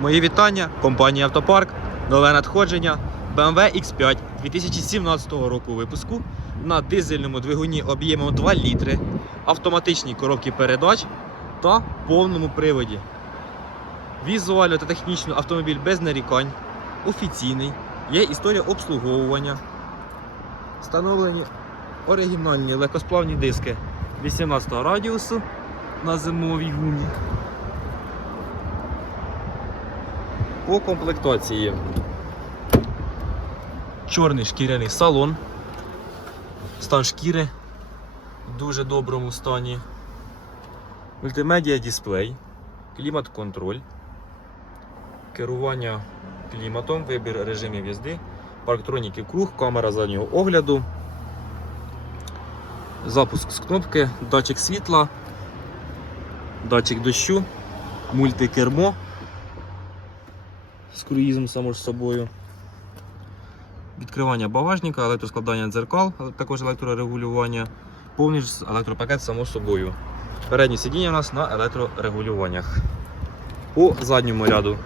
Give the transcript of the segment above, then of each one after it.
Мої вітання, компанія Автопарк, нове надходження. BMW X5 2017 року випуску. На дизельному двигуні об'ємом 2 літри, автоматичній коробці передач та повному приводі. Візуально та технічно автомобіль без нарікань, офіційний, є історія обслуговування, встановлені оригінальні легкосплавні диски 18 радіусу на зимовій гумі. По комплектації чорний шкіряний салон, стан шкіри в дуже доброму стані, мультимедіа дисплей, клімат-контроль, керування кліматом, вибір режимів їзди, парктроніки круг, камера заднього огляду, запуск з кнопки, датчик світла, датчик дощу, мультикермо з круїзом само ж собою. Відкривання багажника, електроскладання дзеркал, також електрорегулювання, повний електропакет само собою. Передні сидіння у нас на електрорегулюваннях. По задньому ряду.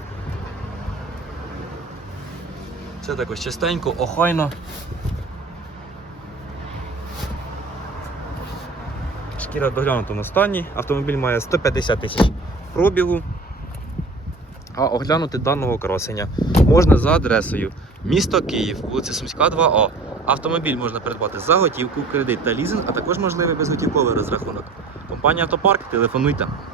Це також чистенько, охайно. Шкіра в доглянутому стані. Автомобіль має 150 тисяч пробігу. А оглянути даного красення можна за адресою місто Київ, вулиця Сумська, 2А. Автомобіль можна придбати за готівку, кредит та лізинг, а також можливий безготівковий розрахунок. Компанія Автопарк, телефонуйте.